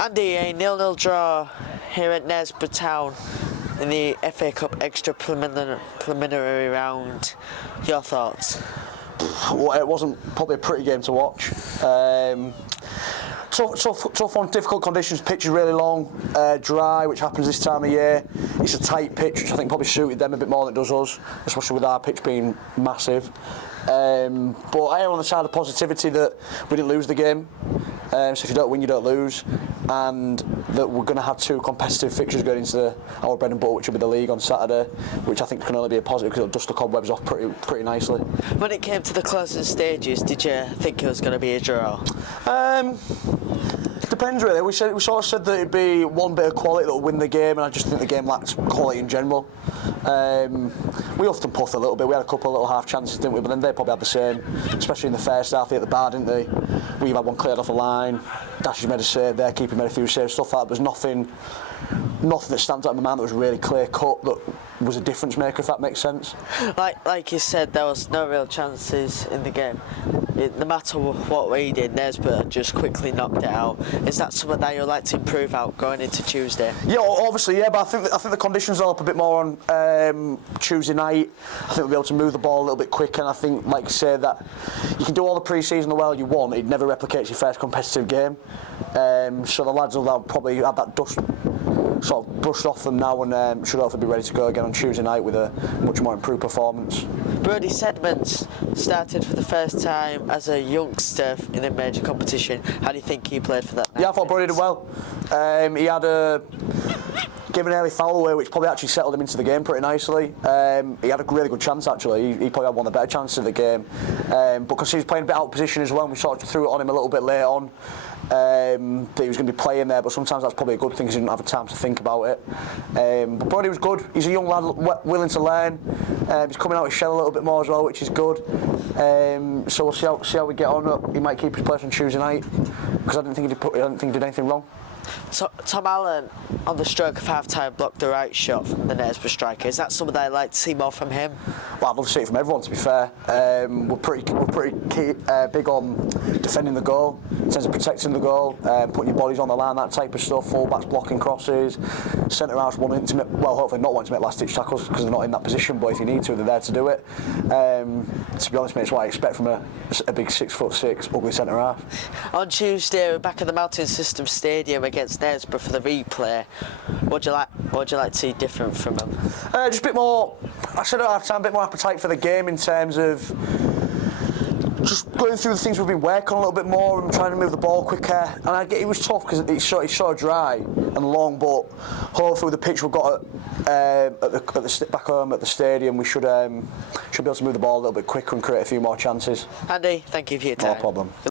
Andy, a 0-0 draw here at Knaresborough Town in the FA Cup extra preliminary round. Your thoughts? Well, it wasn't probably a pretty game to watch. Tough on difficult conditions. Pitch is really long, dry, which happens this time of year. It's a tight pitch, which I think probably suited them a bit more than it does us, especially with our pitch being massive. But I am on the side of positivity that we didn't lose the game. So if you don't win, you don't lose, and that we're going to have two competitive fixtures going into our bread and butter, which will be the league on Saturday, which I think can only be a positive because it'll dust the cobwebs off pretty nicely. When it came to the closing stages, did you think it was going to be a draw? Depends really. We sort of said that it'd be one bit of quality that would win the game, and I just think the game lacked quality in general. We often puffed a little bit. We had a couple of little half chances, didn't we? But then they probably had the same, especially in the first half. They hit the bar, didn't they? We've had one cleared off the line. Dash's made a save. Their keeper made a few saves. Stuff like that. There's nothing that stands out in my mind that was really clear cut, that was a difference maker, if that makes sense. Like you said, there was no real chances in the game. No matter what we did, Knaresborough just quickly knocked it out. Is that something that you'd like to improve out going into Tuesday? Yeah, obviously, yeah. But I think the conditions will help a bit more on Tuesday night. I think we'll be able to move the ball a little bit quicker. And I think, like you say, that you can do all the pre-season the well you want. It never replicates your first competitive game. So the lads will probably have that dust sort of brushed off them now, and should hopefully be ready to go again on Tuesday night with a much more improved performance. Brody Sedman's started for the first time as a youngster in a major competition. How do you think he played for that? Yeah, I thought Brody did well. He had gave an early foul away, which probably actually settled him into the game pretty nicely. He had a really good chance actually. He probably had one of the better chances of the game. But because he was playing a bit out of position as well, and we sort of threw it on him a little bit late on. That he was going to be playing there, but sometimes that's probably a good thing because he didn't have the time to think about it. But Brody was good. He's a young lad, willing to learn. He's coming out his shell a little bit more as well, which is good. So we'll see how we get on. He might keep his place on Tuesday night because I didn't think he did anything wrong. Tom Allen, on the stroke of half-time, blocked the right shot from the Knaresborough striker. Is that something that I'd like to see more from him? Well, I'd love to see it from everyone, to be fair. We're pretty big on defending the goal, in terms of protecting the goal, putting your bodies on the line, that type of stuff. Full-backs blocking crosses, centre-halves wanting to make, well, hopefully not wanting to make last-ditch tackles because they're not in that position, but if you need to, they're there to do it. To be honest, mate, it's what I expect from a big 6'6" ugly centre-half. On Tuesday, we're back at the Mountain System Stadium against Knaresborough for the replay. What would you like to see different from them? Just a bit more, I said at half time, a bit more appetite for the game in terms of just going through the things we've been working on a little bit more and trying to move the ball quicker. And I get it was tough because it's so dry and long, but hopefully with the pitch we've got back home at the stadium, we should be able to move the ball a little bit quicker and create a few more chances. Andy, thank you for your time. No problem.